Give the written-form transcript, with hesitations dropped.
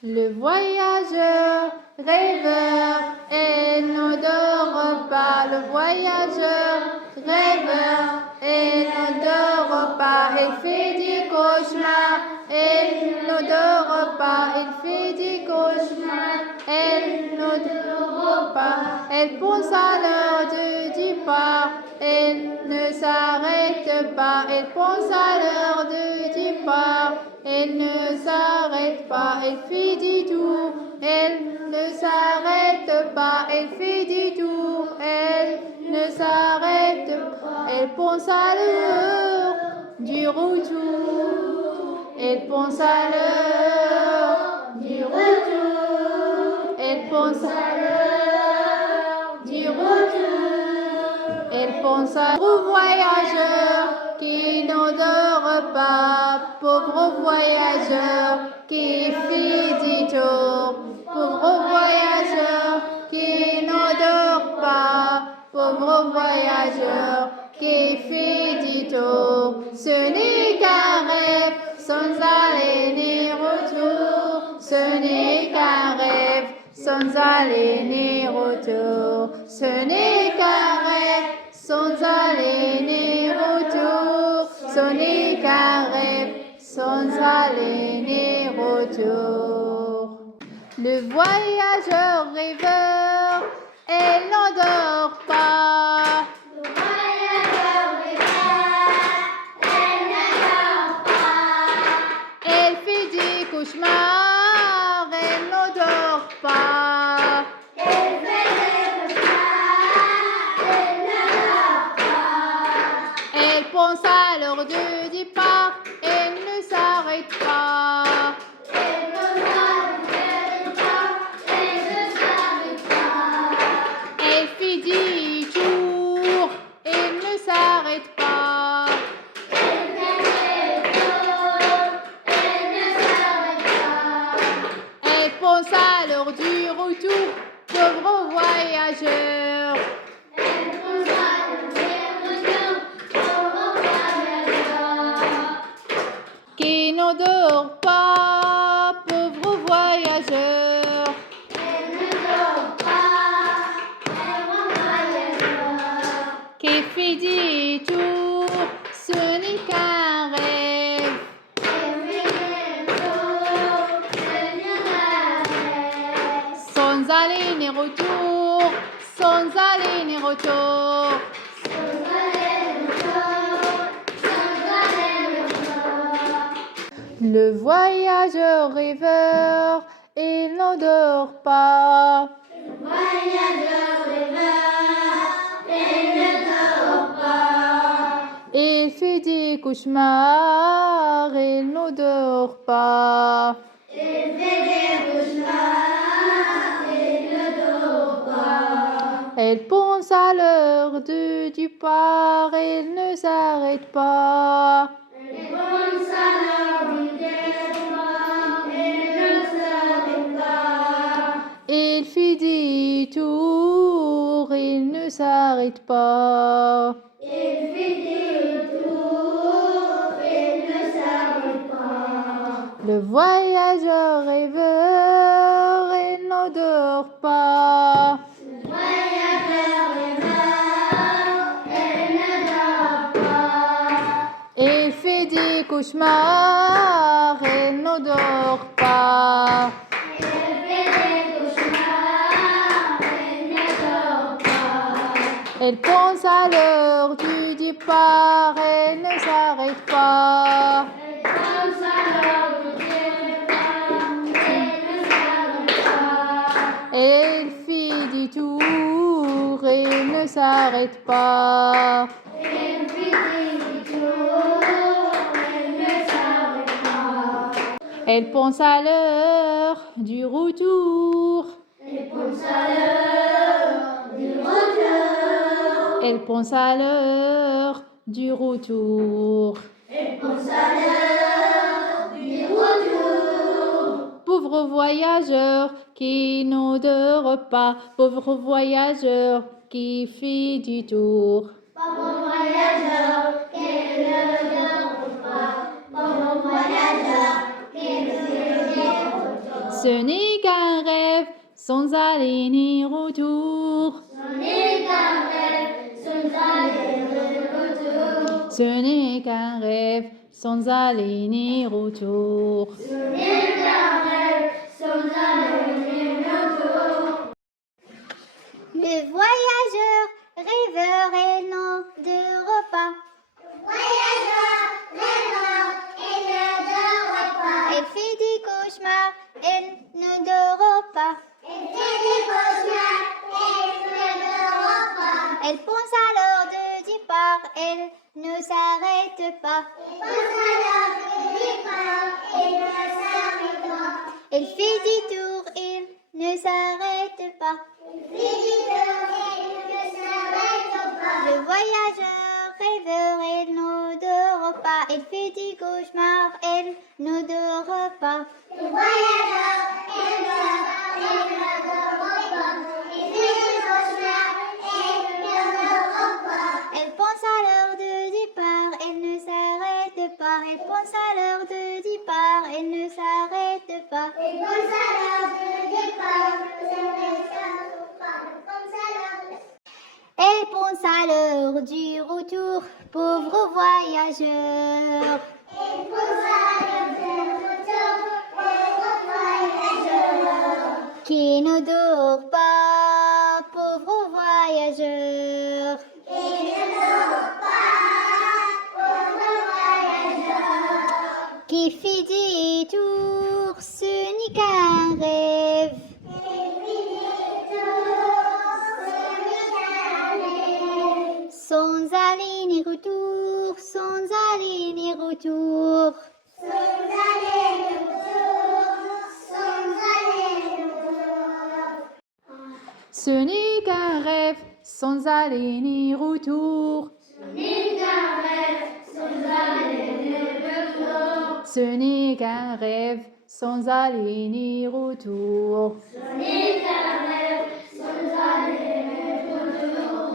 Le voyageur rêveur, elle ne dort pas. Le voyageur rêveur, elle ne dort pas. Elle fait des cauchemars, elle ne dort pas. Elle fait des cauchemars, elle ne dort pas. Elle pense à l'heure de départ, elle ne s'arrête pas. Elle pense à l'heure de départ, elle ne s'arrête pas. Elle fait des tours, elle ne s'arrête pas. Elle fait des tours, elle ne s'arrête pas. Elle pense à l'heure du retour. Elle pense à l'heure du retour. Elle pense à l'heure du retour. Elle pense à pauvre voyageur qui n'endort pas. Pauvre voyageur qui fait des tours. Pauvre voyageur qui n'endort pas. Pauvre voyageur qui fait des tours. Ce n'est qu'un rêve sans aller ni retour. Ce n'est qu'un rêve sans aller ni retour. Ce n'est qu'un rêve sans aller ni retour. Ce n'est qu'un rêve sans aller ni retour. Le voyageur rêveur, elle n'endort pas. Le voyageur rêveur, elle n'endort pas. Elle fait des cauchemars, elle n'endort pas. Elle fait des cauchemars, elle n'endort pas. Elle pense à l'heure de départ, elle ne s'arrête pas. Elle pense à l'heure de départ, elle ne s'arrête pas. Elle fait des tours, elle ne s'arrête pas. Elle fait des tours, elle ne s'arrête pas. Elle pense à l'heure du retour, pauvre voyageur. Elle pense à l'heure du retour, pauvre voyageur. Qui n'endort pas, pauvre voyageur. Elle ne dort pas, pauvre voyageur. Qui fait des tours, ce n'est qu'un rêve. Elle fait des tours, ce n'est qu'un rêve. Sans aller ni retour, sans aller ni retour. Sans aller retour, sans aller retour. Le voyageur rêveur, il n'endort pas. Le voyageur rêveur, elle ne dort pas. Il fait des cauchemars, il n'endort pas. Elle fait des cauchemars, elle ne dort pas. Elle pense à l'heure du départ, elle ne s'arrête pas. Elle pense à l'heure du départ, elle ne s'arrête pas. Il fait des tours, il ne s'arrête pas. Elle fait des tours, elle ne s'arrête pas. Le voyageur rêveur, il n'endort pas. Le voyageur rêveur, elle ne dort pas. Il fait des cauchemars, il n'endort pas. Elle fait des cauchemars, elle ne dort pas. Elle pense à l'heure du départ, elle ne s'arrête pas. Elle pense à l'heure du départ, elle ne s'arrête pas. Elle fait des tours, elle ne s'arrête pas. Elle fait des tours, elle ne s'arrête pas. Elle pense à l'heure du retour. Elle pense à l'heure du retour. Elle pense à l'heure du retour. Elle pense à l'heure du retour. Pauvre voyageur qui n'endort pas, pauvre voyageur qui fait du tour. Pauvre voyageur, qu'elle ne dort pas. Pauvre voyageur, qu'elle fait des retours. Ce Ce n'est qu'un rêve sans aller ni retour. Ce n'est qu'un rêve sans aller ni retour. Ce n'est qu'un rêve sans aller ni retour. Ce n'est qu'un rêve sans aller ni retour. Le voyageur, rêveur et non de repas. Voyageur, rêveur et ne dort pas. Elle fait des cauchemars, elle ne dort pas. Elle fait des cauchemars et ne dort pas. Elle pense à l'heure de départ, elle ne s'arrête pas. Elle pense à l'heure de départ et ne s'arrête pas. Elle fait des tours, elle ne s'arrête pas. Elle fait des tours et ne s'arrête pas. Le voyageur, rêveur, elle ne dort pas. Elle fait des cauchemars, elle ne dort pas. Le voyageur, rêveur et ne dort pas. Elle fait des cauchemars et ne dort pas. Elle pense à l'heure de départ, elle ne s'arrête pas. Elle pense à l'heure de départ, elle ne s'arrête pas. Elle pense à l'heure de départ, elle ne s'arrête pas. Elle pense à l'heure. Elle pense à l'heure du retour, pauvre voyageur. Elle pense à l'heure du retour, pauvre voyageur. Qui ne dort pas, pauvre voyageur. Et ne dort pas, pauvre voyageur. Qui fait des tours, ce n'est qu'un rêve. Et finit tout, ce n'est qu'un rêve. Sans aller ni retour, sans aller ni retour. Sans aller ni retour, sans aller ni retour. Ce n'est qu'un rêve sans aller ni retour. Ce n'est qu'un rêve sans aller ni retour. Ce n'est qu'un rêve sans aller ni retour. Ce n'est qu'un rêve sans aller ni retour.